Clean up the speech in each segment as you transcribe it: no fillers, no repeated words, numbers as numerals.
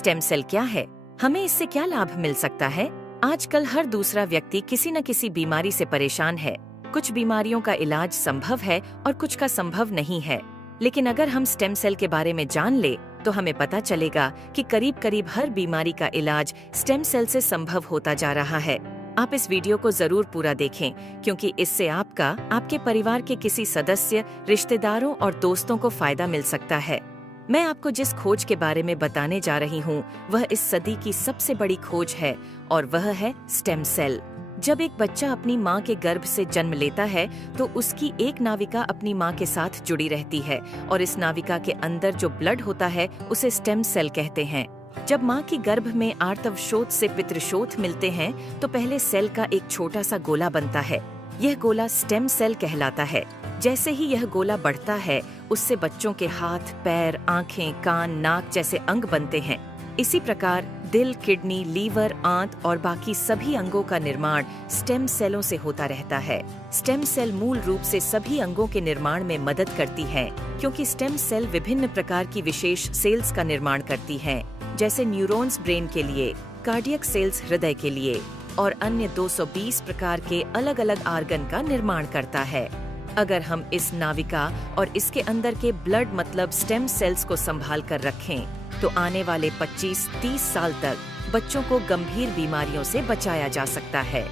Stem cell क्या है? हमें इससे क्या लाभ मिल सकता है? आजकल हर दूसरा व्यक्ति किसी न किसी बीमारी से परेशान है। कुछ बीमारियों का इलाज संभव है और कुछ का संभव नहीं है। लेकिन अगर हम स्टेम सेल के बारे में जान ले तो हमें पता चलेगा कि करीब करीब हर बीमारी का इलाज स्टेम सेल से संभव होता जा रहा है। आप इस वीडियो को जरूर पूरा देखें, क्योंकि इससे आपका, आपके परिवार के किसी सदस्य, रिश्तेदारों और दोस्तों को फायदा मिल सकता है। मैं आपको जिस खोज के बारे में बताने जा रही हूँ वह इस सदी की सबसे बड़ी खोज है और वह है स्टेम सेल। जब एक बच्चा अपनी माँ के गर्भ से जन्म लेता है तो उसकी एक नाविका अपनी माँ के साथ जुड़ी रहती है और इस नाविका के अंदर जो ब्लड होता है उसे स्टेम सेल कहते हैं। जब माँ की गर्भ में आर्तवशोथ से पितृशोथ मिलते हैं तो पहले सेल का एक छोटा सा गोला बनता है। यह गोला स्टेम सेल कहलाता है। जैसे ही यह गोला बढ़ता है उससे बच्चों के हाथ, पैर, आँखें, कान, नाक जैसे अंग बनते हैं। इसी प्रकार दिल, किडनी, लीवर, आंत और बाकी सभी अंगों का निर्माण स्टेम सेलों से होता रहता है। स्टेम सेल मूल रूप से सभी अंगों के निर्माण में मदद करती है, क्योंकि स्टेम सेल विभिन्न प्रकार की विशेष सेल्स का निर्माण करती हैं, जैसे न्यूरॉन्स ब्रेन के लिए, कार्डियक सेल्स हृदय के लिए और अन्य 220 प्रकार के अलग अलग आर्गन का निर्माण करता है। अगर हम इस नाविका और इसके अंदर के ब्लड मतलब स्टेम सेल्स को संभाल कर रखें तो आने वाले 25-30 साल तक बच्चों को गंभीर बीमारियों से बचाया जा सकता है।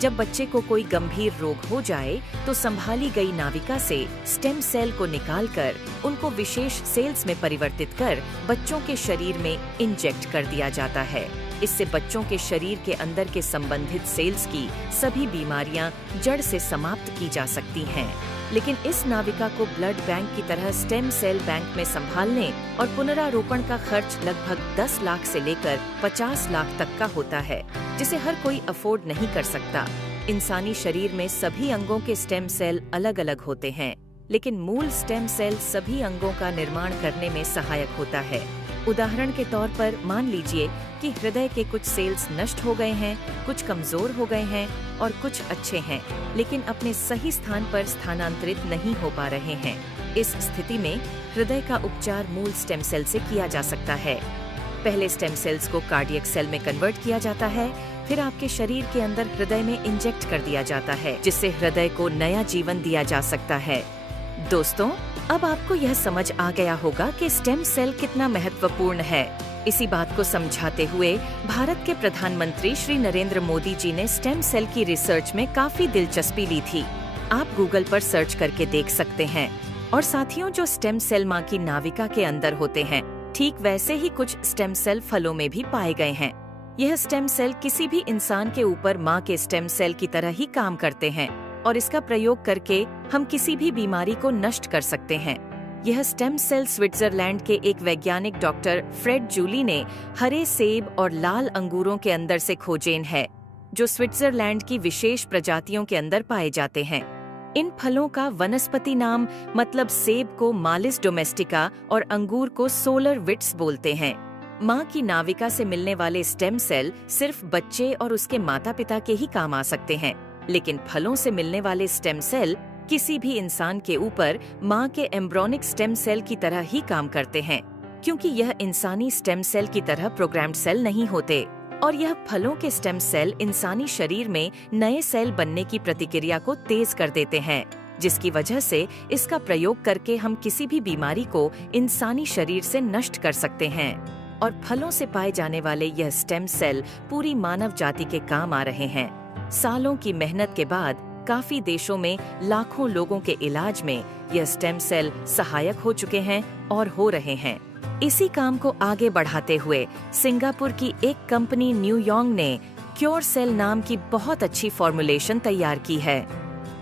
जब बच्चे को कोई गंभीर रोग हो जाए तो संभाली गई नाविका से स्टेम सेल को निकालकर उनको विशेष सेल्स में परिवर्तित कर बच्चों के शरीर में इंजेक्ट कर दिया जाता है। इससे बच्चों के शरीर के अंदर के संबंधित सेल्स की सभी बीमारियां जड़ से समाप्त की जा सकती हैं। लेकिन इस नाविका को ब्लड बैंक की तरह स्टेम सेल बैंक में संभालने और पुनरारोपण का खर्च लगभग 10 लाख से लेकर 50 लाख तक का होता है, जिसे हर कोई अफोर्ड नहीं कर सकता। इंसानी शरीर में सभी अंगों के स्टेम सेल अलग अलग होते हैं, लेकिन मूल स्टेम सेल सभी अंगों का निर्माण करने में सहायक होता है। उदाहरण के तौर पर मान लीजिए कि हृदय के कुछ सेल्स नष्ट हो गए हैं, कुछ कमजोर हो गए हैं और कुछ अच्छे हैं, लेकिन अपने सही स्थान पर स्थानांतरित नहीं हो पा रहे हैं। इस स्थिति में हृदय का उपचार मूल स्टेम सेल से किया जा सकता है। पहले स्टेम सेल्स को कार्डियक सेल में कन्वर्ट किया जाता है, फिर आपके शरीर के अंदर हृदय में इंजेक्ट कर दिया जाता है, जिससे हृदय को नया जीवन दिया जा सकता है। दोस्तों, अब आपको यह समझ आ गया होगा कि स्टेम सेल कितना महत्वपूर्ण है। इसी बात को समझाते हुए भारत के प्रधानमंत्री श्री नरेंद्र मोदी जी ने स्टेम सेल की रिसर्च में काफी दिलचस्पी ली थी। आप गूगल पर सर्च करके देख सकते हैं। और साथियों, जो स्टेम सेल माँ की नाविका के अंदर होते हैं, ठीक वैसे ही कुछ स्टेम सेल फलों में भी पाए गए हैं। यह स्टेम सेल किसी भी इंसान के ऊपर माँ के स्टेम सेल की तरह ही काम करते हैं और इसका प्रयोग करके हम किसी भी बीमारी को नष्ट कर सकते हैं। यह स्टेम सेल स्विट्जरलैंड के एक वैज्ञानिक डॉक्टर फ्रेड जूली ने हरे सेब और लाल अंगूरों के अंदर से खोजेन है, जो स्विट्जरलैंड की विशेष प्रजातियों के अंदर पाए जाते हैं। इन फलों का वनस्पति नाम मतलब सेब को मालिस डोमेस्टिका और अंगूर को सोलर विट्स बोलते हैं। माँ की नाविका से मिलने वाले स्टेम सेल सिर्फ बच्चे और उसके माता पिता के ही काम आ सकते हैं, लेकिन फलों से मिलने वाले स्टेम सेल किसी भी इंसान के ऊपर माँ के एम्ब्रोनिक स्टेम सेल की तरह ही काम करते हैं, क्योंकि यह इंसानी स्टेम सेल की तरह प्रोग्राम्ड सेल नहीं होते और यह फलों के स्टेम सेल इंसानी शरीर में नए सेल बनने की प्रतिक्रिया को तेज कर देते हैं, जिसकी वजह से इसका प्रयोग करके हम किसी भी बीमारी को इंसानी शरीर से नष्ट कर सकते हैं। और फलों से पाए जाने वाले यह स्टेम सेल पूरी मानव जाति के काम आ रहे हैं। सालों की मेहनत के बाद काफी देशों में लाखों लोगों के इलाज में यह स्टेम सेल सहायक हो चुके हैं और हो रहे हैं। इसी काम को आगे बढ़ाते हुए सिंगापुर की एक कंपनी न्यूयॉन्ग ने क्योर सेल नाम की बहुत अच्छी फॉर्मुलेशन तैयार की है,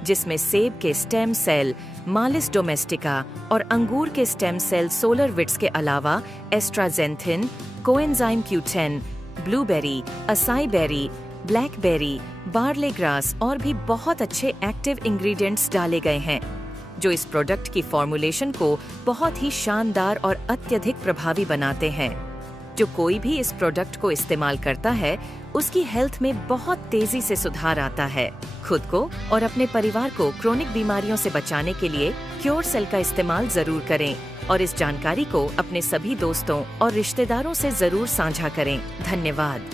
जिसमें सेब के स्टेम सेल मालिस डोमेस्टिका और अंगूर के स्टेम सेल सोलर विट्स के अलावा astaxanthin, coenzyme Q10, blueberry, acai berry, blackberry, barley grass और भी बहुत अच्छे एक्टिव इंग्रेडिएंट्स डाले गए हैं, जो इस प्रोडक्ट की फॉर्मुलेशन को बहुत ही शानदार और अत्यधिक प्रभावी बनाते हैं। जो कोई भी इस प्रोडक्ट को इस्तेमाल करता है उसकी हेल्थ में बहुत तेजी से सुधार आता है। खुद को और अपने परिवार को क्रोनिक बीमारियों से बचाने के लिए क्योर सेल का इस्तेमाल जरूर करें और इस जानकारी को अपने सभी दोस्तों और रिश्तेदारों से जरूर साझा करें। धन्यवाद।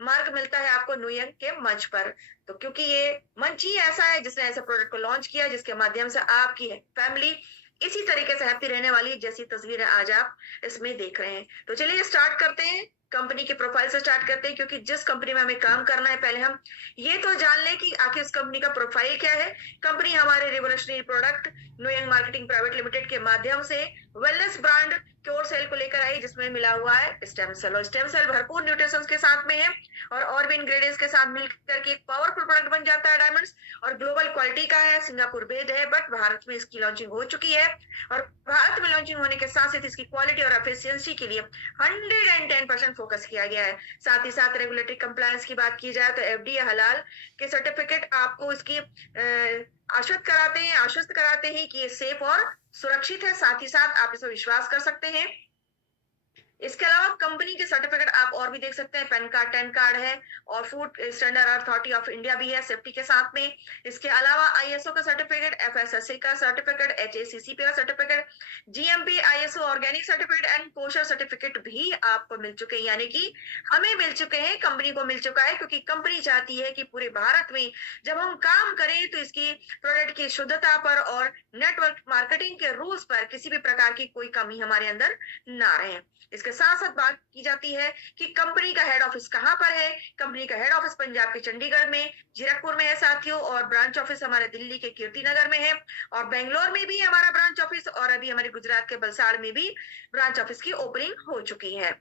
मार्ग मिलता है आपको नुयंग के मंच पर, तो क्योंकि ये मंच ही ऐसा है जिसने ऐसे प्रोडक्ट को लॉन्च किया जिसके माध्यम से आपकी फैमिली इसी तरीके से हैप्पी रहने वाली, जैसी तस्वीरें आज आप इसमें देख रहे हैं। तो चलिए स्टार्ट करते हैं, कंपनी के प्रोफाइल से स्टार्ट करते हैं, क्योंकि जिस कंपनी में हमें काम करना है पहले हम ये तो जान लें कि आखिर इस कंपनी का प्रोफाइल क्या है। कंपनी हमारे रिवोल्यूशनरी प्रोडक्ट नुयंग मार्केटिंग प्राइवेट लिमिटेड के माध्यम से वेलनेस ब्रांड क्योर सेल को लेकर आई, जिसमें मिला हुआ है स्टेम सेल, और स्टेम सेल भरपूर न्यूट्रिशंस के साथ में है और भी इंग्रेडिएंट्स के साथ मिलकर के एक पावरफुल प्रोडक्ट बन जाता है डायमंड्स, और ग्लोबल क्वालिटी का है, सिंगापुर बेस्ड है, बट भारत में इसकी लॉन्चिंग हो चुकी है। और भारत में लॉन्चिंग होने के साथ साथ इसकी क्वालिटी और एफिशिएंसी के लिए 110% फोकस किया गया है। साथ ही साथ रेगुलेटरी कंप्लायंस की बात की जाए तो एफडीए हलाल के सर्टिफिकेट आपको इसकी आश्वस्त कराते हैं कि ये सेफ और सुरक्षित है। साथ ही साथ आप इस पर विश्वास कर सकते हैं। इसके अलावा कंपनी के सर्टिफिकेट आप और भी देख सकते हैं, पैन कार्ड, टैन कार्ड है, और food standard authority of India भी है सेफ्टी के साथ में। इसके अलावा आईएसओ का सर्टिफिकेट, एफएसएसए का सर्टिफिकेट, एचएसीसीपी का certificate, GMP, ISO organic certificate and kosher certificate भी आपको मिल चुके हैं, यानी कि हमें मिल चुके हैं, कंपनी को मिल चुका है, क्योंकि कंपनी चाहती है कि पूरे भारत में जब हम काम करें तो इसकी प्रोडक्ट की शुद्धता पर और नेटवर्क मार्केटिंग के रूल्स पर किसी भी प्रकार की कोई कमी हमारे अंदर ना रहे। इसके साथ साथ बात की जाती है कि कंपनी का हेड ऑफिस कहां पर है। कंपनी का हेड ऑफिस पंजाब के चंडीगढ़ में जीरकपुर में है साथियों, और ब्रांच ऑफिस हमारे दिल्ली के कीर्ति नगर में है, और बेंगलोर में भी हमारा ब्रांच ऑफिस, और अभी हमारे गुजरात के वलसाड़ में भी ब्रांच ऑफिस की ओपनिंग हो चुकी है।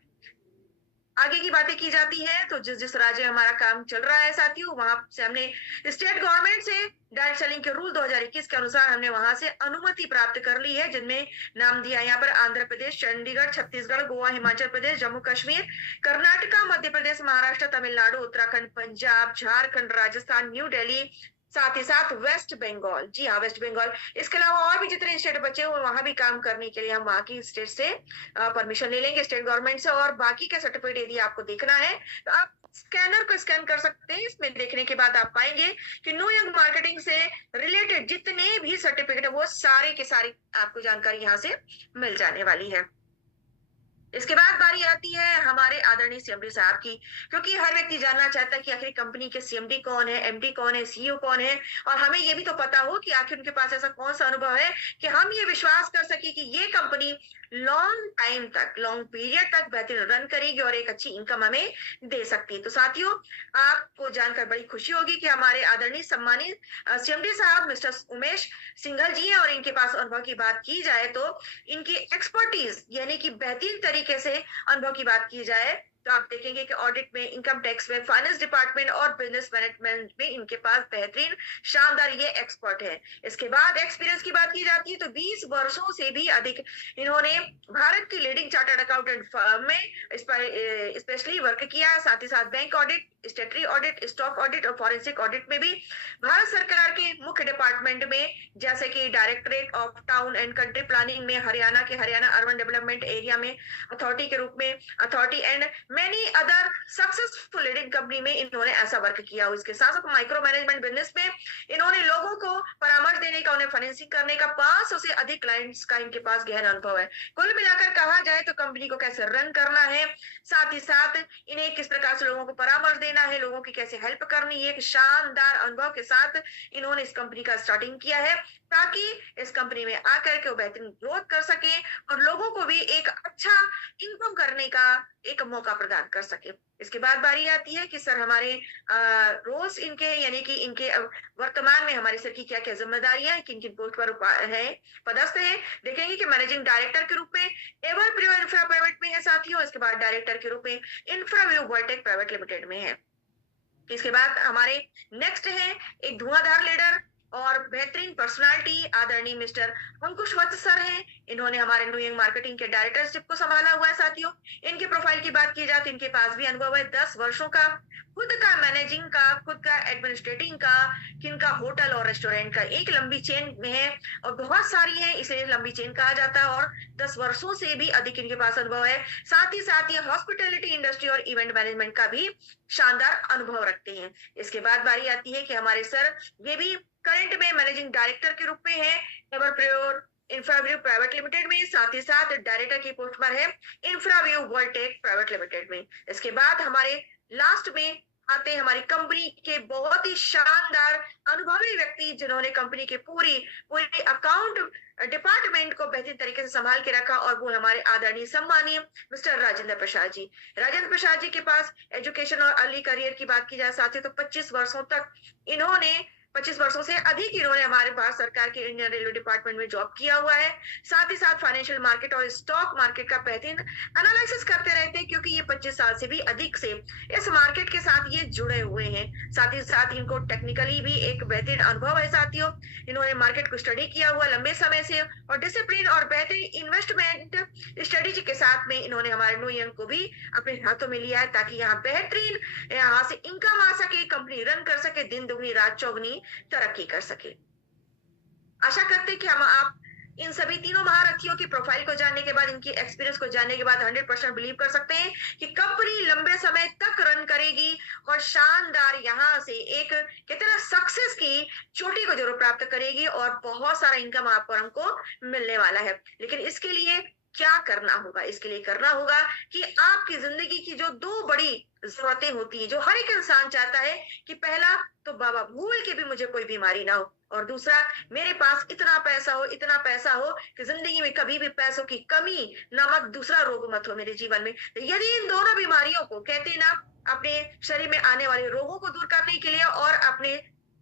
आगे की बातें की जाती है तो जिस जिस राज्य में हमारा काम चल रहा है साथियों, वहां से हमने स्टेट गवर्नमेंट से डायरेक्ट सेलिंग के रूल 2021 के अनुसार हमने वहां से अनुमति प्राप्त कर ली है, जिनमें नाम दिया यहाँ पर आंध्र प्रदेश, चंडीगढ़, छत्तीसगढ़, गोवा, हिमाचल प्रदेश, जम्मू कश्मीर, कर्नाटका, मध्य प्रदेश, महाराष्ट्र, तमिलनाडु, उत्तराखंड, पंजाब, झारखंड, राजस्थान, न्यू दिल्ली, साथ ही साथ वेस्ट बंगाल। जी हाँ, वेस्ट बंगाल। इसके अलावा और भी जितने स्टेट बचे हुए वहां भी काम करने के लिए हम वहां की स्टेट से परमिशन ले लेंगे, स्टेट गवर्नमेंट से। और बाकी का सर्टिफिकेट यदि आपको देखना है तो आप स्कैनर को स्कैन कर सकते हैं। इसमें देखने के बाद आप पाएंगे कि नुयंग मार्केटिंग से रिलेटेड जितने भी सर्टिफिकेट है वो सारे के सारी आपको जानकारी यहाँ से मिल जाने वाली है। इसके बाद बारी आती है हमारे आदरणीय सीएमडी साहब की, क्योंकि हर व्यक्ति जानना चाहता है कि आखिर कंपनी के सीएमडी कौन है, एमडी कौन है, सीईओ कौन है, और हमें ये भी तो पता हो कि आखिर उनके पास ऐसा कौन सा अनुभव है कि हम ये विश्वास कर सके कि ये कंपनी लॉन्ग टाइम तक, लॉन्ग पीरियड तक बेहतर रन करेगी और एक अच्छी इनकम हमें दे सकती है। तो साथियों, आपको जानकर बड़ी खुशी होगी कि हमारे आदरणीय सम्मानित सीएमडी साहब मिस्टर उमेश सिंघल जी हैं, और इनके पास अनुभव की बात की जाए तो इनकी एक्सपर्टीज यानी कि बेहतरीन तरीके से अनुभव की बात की जाए तो आप देखेंगे कि ऑडिट में, इनकम टैक्स में, फाइनेंस डिपार्टमेंट और बिजनेस मैनेजमेंट में इनके पास बेहतरीन शानदार ये एक्सपर्ट है। इसके बाद एक्सपीरियंस की बात की जाती है तो 20 वर्षों से भी अधिक इन्होंने भारत की लीडिंग चार्टर्ड अकाउंटेंट फर्म में इस पर स्पेशली वर्क किया। साथ ही साथ bank audit, स्टेटरी audit, stock audit और फॉरेंसिक ऑडिट में भी भारत सरकार के मुख्य डिपार्टमेंट में, जैसे कि directorate of town and country planning में हरियाणा के हरियाणा अर्बन डेवलपमेंट एरिया में अथॉरिटी के रूप में authority and many other successful leading company में इन्होंने ऐसा वर्क किया। इसके साथ साथ माइक्रो मैनेजमेंट बिजनेस में इन्होंने लोगों को परामर्श देने का, उन्हें फाइनेंसिंग करने का 500 से अधिक क्लाइंट्स का इनके पास गहरा अनुभव है। कुल मिलाकर कहा जाए तो कंपनी को कैसे रन करना है, साथ ही साथ इन्हें किस प्रकार से लोगों को परामर्श देना है, लोगों की कैसे हेल्प करनी है, एक शानदार अनुभव के साथ इन्होंने इस कंपनी का स्टार्टिंग किया है, ताकि इस कंपनी में आकर के वो बेहतरीन ग्रोथ कर सके और लोगों को भी एक अच्छा इनकम करने का एक मौका प्रदान कर सके। इसके बाद बारी आती है कि सर हमारे रोल्स इनके, यानी कि इनके वर्तमान में हमारे सर की क्या क्या जिम्मेदारियां, किन किन पोस्ट पर है, पदस्थ है। देखेंगे कि मैनेजिंग डायरेक्टर के रूप में एवर प्रियो इंफ्रा प्राइवेट में है साथियों। इसके बाद डायरेक्टर के रूप में इंफ्राव्यू वर्ल्टेक प्राइवेट लिमिटेड में है। इसके बाद हमारे नेक्स्ट है एक धुआंधार लीडर और बेहतरीन पर्सनालिटी आदरणीय मिस्टर अंकुश वत्स सर हैं। इन्होंने हमारे न्यू यंग मार्केटिंग के डायरेक्टरशिप को संभाला हुआ है साथियों। इनके प्रोफाइल की बात की जाए तो इनके पास भी अनुभव है 10 वर्षों का, खुद का मैनेजिंग का, खुद का एडमिनिस्ट्रेटिंग का, किनका होटल और रेस्टोरेंट का, एक लंबी चेन में है और बहुत सारी है इसलिए लंबी चेन कहा जाता है, और 10 वर्षों से भी अधिक इनके पास अनुभव है। साथ ही ये हॉस्पिटैलिटी इंडस्ट्री और इवेंट मैनेजमेंट का भी शानदार अनुभव रखते हैं। इसके बाद बारी आती है कि हमारे सर ये भी करंट में मैनेजिंग डायरेक्टर के रूप में है एवरप्योर इंफ्राव्यू प्राइवेट लिमिटेड में, साथ ही साथ डायरेक्टर की पोस्ट पर है इंफ्राव्यू वर्ल्डटेक प्राइवेट लिमिटेड में। इसके बाद हमारे लास्ट में आते हैं हमारी कंपनी के बहुत ही शानदार अनुभवी व्यक्ति जिन्होंने कंपनी के पूरी पूरी अकाउंट डिपार्टमेंट को बेहतरीन तरीके से संभाल के रखा, और वो हमारे आदरणीय सम्मानीय मिस्टर राजेंद्र प्रसाद जी। राजेंद्र प्रसाद जी के पास एजुकेशन और अर्ली करियर की बात की जाए साथियों तो 25 वर्षों तक इन्होंने 25 वर्षों से अधिक इन्होंने हमारे भारत सरकार के इंडियन रेलवे डिपार्टमेंट में जॉब किया हुआ है। साथ ही साथ फाइनेंशियल मार्केट और स्टॉक मार्केट का बेहतरीन एनालिसिस करते रहते हैं, क्योंकि ये 25 साल से भी अधिक से इस मार्केट के साथ ये जुड़े हुए हैं। साथ ही साथ इनको टेक्निकली भी एक बेहतरीन अनुभव है साथियों। इन्होंने मार्केट को स्टडी किया हुआ लंबे समय से, और डिसिप्लिन और बेहतरीन इन्वेस्टमेंट स्ट्रेटेजी के साथ में इन्होंने हमारे न्यू यंग को भी अपने हाथों में लिया है, ताकि यहाँ बेहतरीन यहाँ से इनकम आ सके, कंपनी रन कर सके, दिन दुगनी रात चौगनी तरक्की कर सके। आशा करते कि हम आप इन सभी तीनों महारथियों की प्रोफाइल को जानने के बाद, इनकी एक्सपीरियंस को जानने के बाद 100% बिलीव कर सकते हैं कि कंपनी लंबे समय तक रन करेगी और शानदार यहाँ से एक कहते हैं सक्सेस की चोटी को जरूर प्राप्त करेगी, और बहुत सारा इनकम आपको हमको मिलने वाला है। लेकिन इसके लिए क्या करना होगा? इसके लिए करना होगा कि आपकी जिंदगी की जो दो बड़ी जरूरतें होती है, जो हर एक इंसान चाहता है कि पहला तो बाबा भूल के भी मुझे कोई बीमारी ना हो, और दूसरा मेरे पास इतना पैसा हो कि जिंदगी में कभी भी पैसों की कमी नामक दूसरा रोग मत हो मेरे जीवन में। यदि इन दोनों बीमारियों को कहते हैं ना, अपने शरीर में आने वाले रोगों को दूर करने के लिए और अपने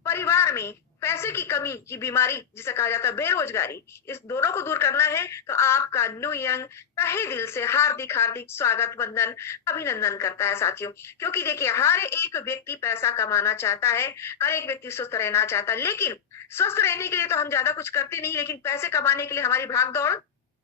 परिवार में पैसे की कमी की बीमारी जिसे कहा जाता है बेरोजगारी, इस दोनों को दूर करना है तो आपका न्यू यंग तहे दिल से हार्दिक हार्दिक स्वागत वंदन अभिनंदन करता है साथियों। क्योंकि देखिए हर एक व्यक्ति पैसा कमाना चाहता है, हर एक व्यक्ति स्वस्थ रहना चाहता है, लेकिन स्वस्थ रहने के लिए तो हम ज्यादा कुछ करते नहीं, लेकिन पैसे कमाने के लिए हमारी भाग दौड़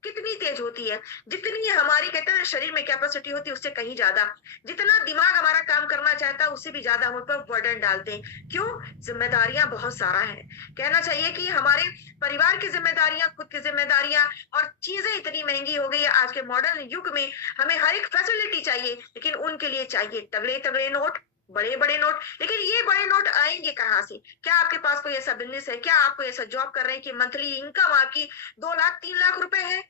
कितनी तेज होती है। जितनी हमारी कहते हैं शरीर में कैपेसिटी होती है उससे कहीं ज्यादा, जितना दिमाग हमारा काम करना चाहता है उससे भी ज्यादा हम पर बर्डन डालते हैं। क्यों? जिम्मेदारियां बहुत सारा है। कहना चाहिए कि हमारे परिवार की जिम्मेदारियां, खुद की जिम्मेदारियां, और चीजें इतनी महंगी हो गई है आज के मॉडर्न युग में। हमें हर एक फैसिलिटी चाहिए, लेकिन उनके लिए चाहिए तगड़े तगड़े नोट, बड़े बड़े नोट। लेकिन ये बड़े नोट आएंगे कहाँ से? क्या आपके पास कोई ऐसा बिजनेस है? क्या आप कोई ऐसा जॉब कर रहे हैं कि मंथली इनकम आपकी 2 लाख 3 लाख रुपए है?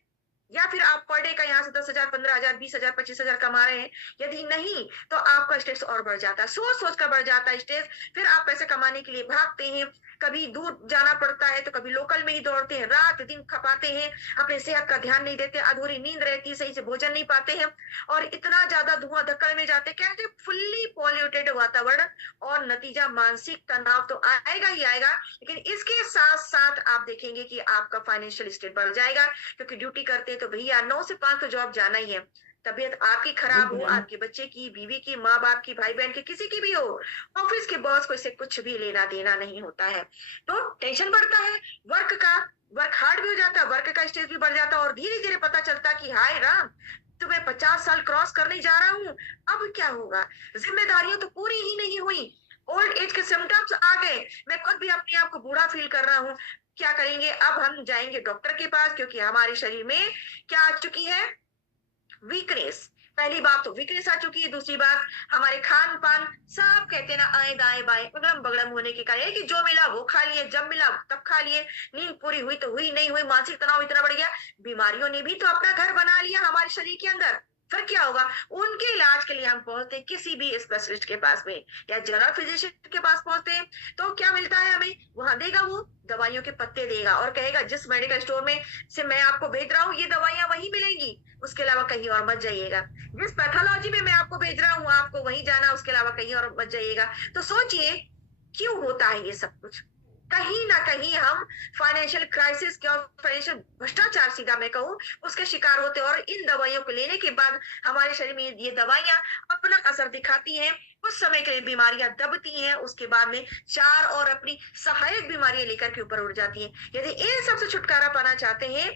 या फिर आप पर डे का यहाँ से 10,000 15,000 20,000 25,000 कमा रहे हैं? यदि नहीं तो आपका स्ट्रेस और बढ़ जाता है, सोच सोच कर बढ़ जाता है स्ट्रेस। फिर आप पैसे कमाने के लिए भागते हैं, कभी दूर जाना पड़ता है तो कभी लोकल में ही दौड़ते हैं, रात दिन खपाते हैं, अपने सेहत का ध्यान नहीं देते, अधूरी नींद रहती है, सही से भोजन नहीं पाते हैं, और इतना ज्यादा धुआं धक्कड़ में जाते कहते फुल्ली पॉल्यूटेड वातावरण, और नतीजा मानसिक तनाव तो आएगा ही आएगा। लेकिन इसके साथ साथ आप देखेंगे कि आपका फाइनेंशियल स्टेट बढ़ जाएगा, क्योंकि ड्यूटी करते तो भैया 9 से 5 तो जॉब जाना ही है। तबीयत आपकी खराब हो, आपके बच्चे की, बीवी की, माँ बाप की, भाई बहन की, किसी की भी हो, ऑफिस के बॉस को इससे कुछ भी लेना देना नहीं होता है, तो टेंशन बढ़ता है, वर्क हार्ड भी हो जाता है, वर्क का स्ट्रेस भी बढ़ जाता है, और धीरे धीरे पता चलता है कि हाय राम, तो मैं 50 साल क्रॉस करने जा रहा हूँ, अब क्या होगा? जिम्मेदारियां तो पूरी ही नहीं हुई, ओल्ड एज के सिम्टम्स आ गए, मैं खुद भी अपने आप को बूढ़ा फील कर रहा हूँ। क्या करेंगे? अब हम जाएंगे डॉक्टर के पास, क्योंकि हमारे शरीर में क्या आ चुकी है? वीकनेस। पहली बात तो वीकनेस आ चुकी है, दूसरी बात हमारे खान पान सब कहते हैं ना आए दाएं बाएं अगड़म बगड़म होने के कारण कि जो मिला वो खा लिए, जब मिला तब खा लिए, नींद पूरी हुई तो हुई, नहीं हुई, मानसिक तनाव इतना बढ़ गया। बीमारियों ने भी तो अपना घर बना लिया हमारे शरीर के अंदर। फिर क्या होगा? उनके इलाज के लिए हम पहुंचते हैं किसी भी स्पेशलिस्ट के पास में या जनरल फिजिशियन के पास पहुंचते हैं, तो क्या मिलता है हमें? वहां देगा वो दवाइयों के पत्ते देगा और कहेगा जिस मेडिकल स्टोर में से मैं आपको भेज रहा हूँ ये दवाइयां वहीं मिलेंगी, उसके अलावा कहीं और मत जाइएगा। जिस पैथोलॉजी में मैं आपको भेज रहा हूँ आपको वहीं जाना, उसके अलावा कहीं और मत जाइएगा। तो सोचिए क्यों होता है ये सब कुछ? कहीं ना कहीं हम फाइनेंशियल क्राइसिस के और फाइनेंशियल भ्रष्टाचार, सीधा मैं कहूँ, उसके शिकार होते हैं। और इन दवाइयों को लेने के बाद हमारे शरीर में ये दवाइयां अपना असर दिखाती हैं, कुछ समय के लिए बीमारियां दबती हैं, उसके बाद में चार और अपनी सहायक बीमारियां लेकर के ऊपर उड़ जाती हैं। यदि इन सब से छुटकारा पाना चाहते हैं,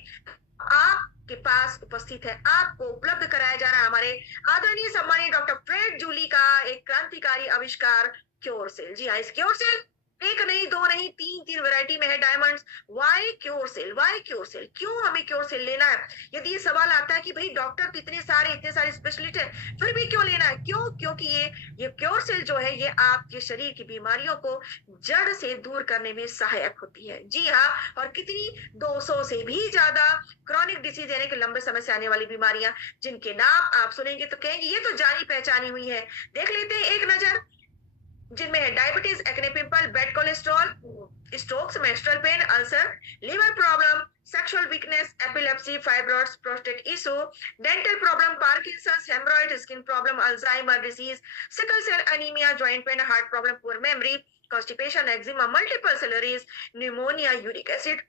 आपके पास उपस्थित है, आपको उपलब्ध कराया जा रहा है हमारे आदरणीय सम्मानीय डॉक्टर फ्रेड जूली का एक क्रांतिकारी आविष्कार, क्योर सेल। जी हाँ, इस क्योर सेल एक नहीं, दो नहीं, तीन तीन वैरायटी में है diamonds. Why cure cell, why cure cell, क्यों हमें क्योर सेल लेना है? यदि ये सवाल आता है कि भाई डॉक्टर तो इतने सारे स्पेशलिस्ट है, फिर भी क्यों लेना है? क्यों? क्योंकि ये क्योर सेल जो है, ये आपके शरीर की बीमारियों को जड़ से दूर करने में सहायक होती है। जी हाँ, और कितनी 200 से भी ज्यादा क्रॉनिक डिसीज यानी कि लंबे समय से आने वाली बीमारियां, जिनके नाम आप सुनेंगे तो कहेंगे ये तो जानी पहचानी हुई है। देख लेते हैं एक नजर, जिनमें है diabetes, acne pimple, bad cholesterol, strokes, menstrual pain, ulcer, liver problem, sexual weakness, epilepsy, fibroids, prostate issue, dental problem, Parkinson's, haemorrhoid, skin problem, Alzheimer disease, sickle cell anaemia, joint pain, heart problem, poor memory, constipation, eczema, multiple sclerosis, pneumonia, uric acid,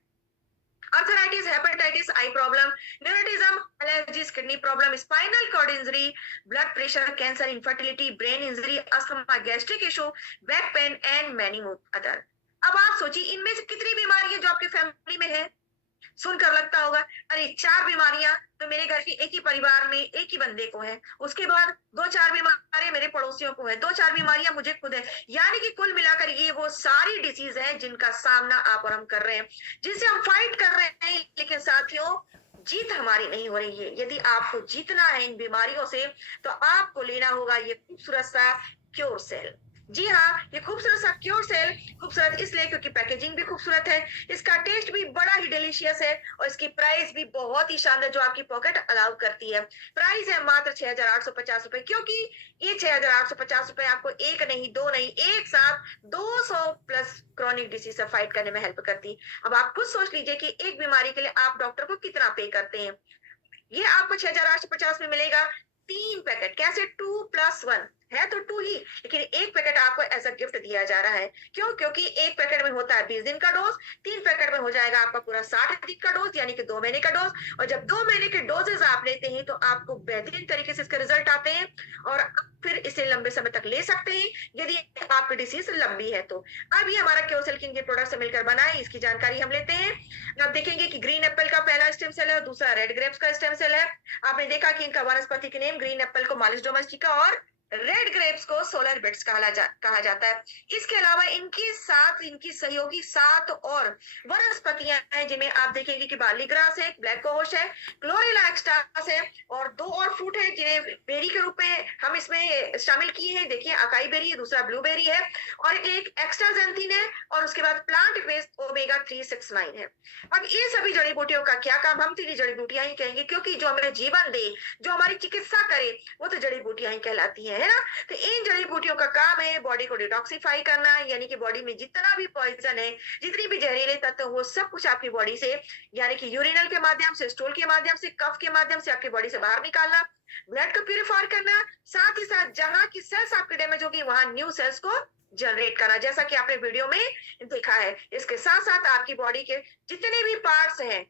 arthritis, hepatitis, eye problem, neuroticism, allergies, kidney problem, spinal cord injury, blood pressure, cancer, infertility, brain injury, asthma, gastric issue, back pain and many more other. अब आप सोचिए, इनमें से कितनी बीमारियां जो आपकी family में है, सुनकर लगता होगा अरे चार बीमारियां तो मेरे घर के एक ही परिवार में एक ही बंदे को है, उसके बाद दो चार बीमारियां मेरे पड़ोसियों को है, दो चार बीमारियां मुझे खुद है। यानी कि कुल मिलाकर ये वो सारी डिसीज है जिनका सामना आप और हम कर रहे हैं, जिनसे हम फाइट कर रहे हैं। लेकिन साथियों, जीत हमारी नहीं हो रही है। यदि आपको जीतना है इन बीमारियों से, तो आपको लेना होगा ये खूबसूरत सा क्योर सेल। जी हाँ, ये खूबसूरत सा क्योर सेल, खूबसूरत इसलिए क्योंकि पैकेजिंग भी खूबसूरत है, इसका टेस्ट भी बड़ा ही डिलीशियस है, और इसकी प्राइस भी बहुत ही शानदार, जो आपकी पॉकेट अलाउ करती है। प्राइस है मात्र 6,850 रुपए, क्योंकि ये 6,850 रुपए आपको एक नहीं, दो नहीं, एक साथ 200 प्लस क्रॉनिक डिसीज से फाइट करने में हेल्प करती। अब आप खुद सोच लीजिए कि एक बीमारी के लिए आप डॉक्टर को कितना पे करते हैं। ये आपको 6,850 में मिलेगा, 3 पैकेट। कैसे? 2+1 है तो 2 ही, लेकिन एक पैकेट आपको एज अ गिफ्ट दिया जा रहा है। क्यों? क्योंकि एक पैकेट में होता है 20 दिन का डोज, 3 पैकेट में हो जाएगा आपका पूरा 60 दिन का डोज, यानी कि 2 महीने का डोज। और जब 2 महीने के डोजेस आप लेते हैं, तो आपको बेहतरीन तरीके से इसके रिजल्ट आते हैं, और आप फिर इसे लंबे समय तक ले सकते हैं, यदि आपकी डिसीज लंबी है तो। अब ये हमारा क्योसेल किंग के प्रोडक्ट से मिलकर बना है, इसकी जानकारी हम लेते हैं। आप देखेंगे कि ग्रीन एप्पल का पहला स्टेम सेल है और दूसरा रेड ग्रेप्स का स्टेम सेल है। आपने देखा कि इनका वनस्पति के नेम, ग्रीन एप्पल को मालिस डोमेस्टिका और रेड ग्रेप्स को सोलर बिट्स कहा जाता है। इसके अलावा इनकी सहयोगी 7 और वनस्पतियां हैं, जिनमें आप देखेंगे कि बार्ली ग्रास है, ब्लैक कोहोश है, क्लोरेला एक्स्टास है, और 2 और फ्रूट है जिन्हें बेरी के रूप में हम इसमें शामिल किए हैं। देखिए, अकाई बेरी है, दूसरा ब्लूबेरी है, और एक एक्स्ट्राजेंथिन है, और उसके बाद प्लांट बेस्ड ओमेगा 369 है। अब ये सभी जड़ी बूटियों का क्या काम? हम तो ये जड़ी बूटियां ही कहेंगे, क्योंकि जो हमें जीवन दे, जो हमारी चिकित्सा करे, वो तो जड़ी बूटियां ही कहलाती है ना। तो इन जड़ी बूटियों का काम है बॉडी को डिटॉक्सिफाई करना, यानी कि बॉडी में जितना भी पॉइजन है, जितनी भी जहरीले तत्व, वो सब कुछ आपकी बॉडी से, यानी कि यूरिनल के माध्यम से, स्टूल के माध्यम से, कफ के माध्यम से आपकी बॉडी से बाहर निकालना, ब्लड को प्यूरिफाई करना, साथ ही साथ जहां की सेल्स आपकी डैमेज होगी, वहां न्यू सेल्स को जनरेट करना, जैसा कि आपने वीडियो में देखा है। इसके साथ साथ आपकी बॉडी के जितने भी पार्ट्स हैं,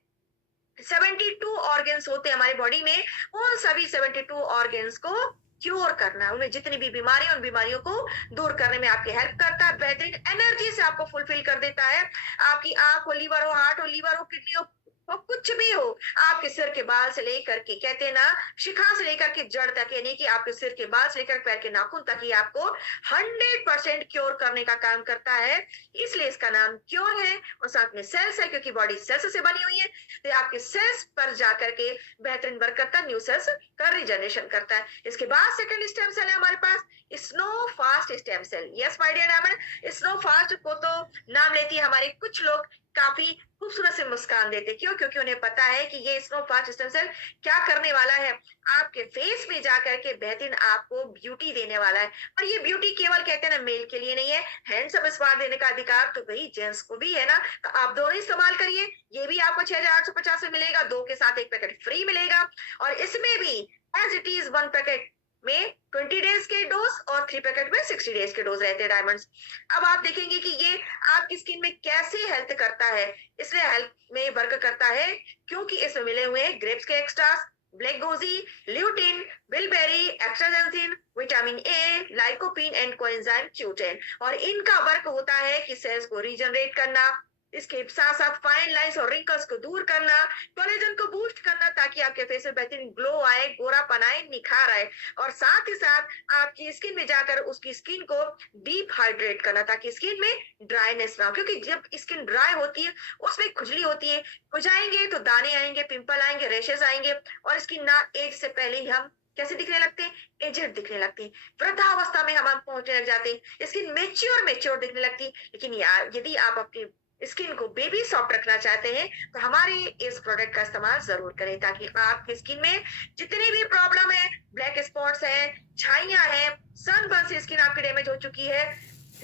72 ऑर्गन्स होते हैं हमारी बॉडी में, उन सभी 72 ऑर्गन्स को क्योर करना, उनमें जितनी भी बीमारी, उन बीमारियों को दूर करने में आपकी हेल्प करता है। बेहतरीन एनर्जी से आपको फुलफिल कर देता है। आपकी आंख हो, लीवर हो, हार्ट हो, लीवर हो, किडनी हो, वो कुछ भी हो, आपके सिर के बाल से लेकर के, कहते हैं ना, शिखा से लेकर के जड़ तक, यानी कि आपके सिर के बाल से लेकर पैर के नाखून तक ही आपको 100% क्योर करने का काम करता है। इसलिए इसका नाम क्योर है। और साथ में सेल्स है, क्योंकि बॉडी सेल्स से बनी हुई है, तो आपके सेल्स पर जाकर के बेहतरीन वर्क करता है, न्यू सेल्स का रिजनरेशन करता है। इसके बाद सेकंड स्टेम सेल है हमारे पास, snow fast stem cell. Yes my dear diamond, snow fast को तो नाम लेती है हमारे कुछ लोग, काफी खूबसूरत से मुस्कान देते। क्यों? क्योंकि उन्हें पता है कि ये स्नो फास्ट स्टेम सेल क्या करने वाला है, आपके फेस में जाकर के बेहतरीन आपको ब्यूटी देने वाला है। और ये ब्यूटी केवल, कहते हैं ना, मेल के लिए नहीं है, हैंडसम स्मार्ट देने का अधिकार तो भाई जेंट्स को भी है ना। तो आप दोनों इस्तेमाल करिए। ये भी आपको 6,850 में मिलेगा, 2 के साथ 1 पैकेट फ्री मिलेगा। और इसमें भी एज इट इज 1 पैकेट में 20 डेज के डोज और 3 पैकेट में 60 डेज के डोज रहते हैं डायमंड्स। अब आप देखेंगे कि ये आपकी स्किन में कैसे हेल्प करता है। इसलिए हेल्प में वर्क करता है क्योंकि इसमें मिले हुए हैं ग्रेप्स के extracts, black goji, lutein, bilberry, astaxanthin, vitamin A, lycopene and coenzyme Q10। और इनका वर्क होता है कि सेल्स को रीजनरेट करना, इसके साथ साथ फाइन लाइंस और रिंकल्स को दूर करना, कोलेजन को बूस्ट करना ताकि आपके फेस में बेहतरीन ग्लो आए, गोरापन आए, निखार आए, और साथ ही साथ आपकी स्किन में जाकर उसकी स्किन को डीप हाइड्रेट करना ताकि स्किन में ड्राइनेस ना हो। क्योंकि जब स्किन ड्राई होती है उसमें खुजली होती है, खुजाएंगे तो दाने आएंगे, पिंपल आएंगे, रेशेस आएंगे, और स्किन ना एज से पहले ही हम कैसे दिखने लगते हैं, एजेड दिखने लगती है। वृद्धावस्था में हम पहुंचने लग जाते हैं, स्किन मेच्योर मेच्योर दिखने लगती है। लेकिन यार यदि आप अपनी स्किन को बेबी सॉफ्ट रखना चाहते हैं तो हमारे इस प्रोडक्ट का इस्तेमाल जरूर करें ताकि आपकी स्किन में जितनी भी प्रॉब्लम है, ब्लैक स्पॉट्स है, छाइयां है, सनबर्न से स्किन आपकी डैमेज हो चुकी है,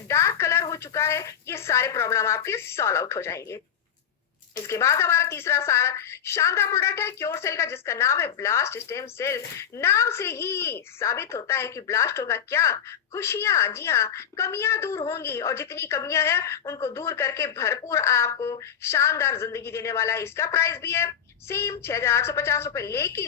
डार्क कलर हो चुका है, ये सारे प्रॉब्लम आपके सॉल्व आउट हो जाएंगे। इसके बाद हमारा तीसरा सारा शानदार प्रोडक्ट है क्योर सेल का, जिसका नाम है ब्लास्ट स्टेम सेल। नाम से ही साबित होता है कि ब्लास्ट होगा क्या, खुशियां, जी हाँ, कमियां दूर होंगी, और जितनी कमियां हैं उनको दूर करके भरपूर आपको शानदार जिंदगी देने वाला है। इसका प्राइस भी है सेम 6,850 रुपए,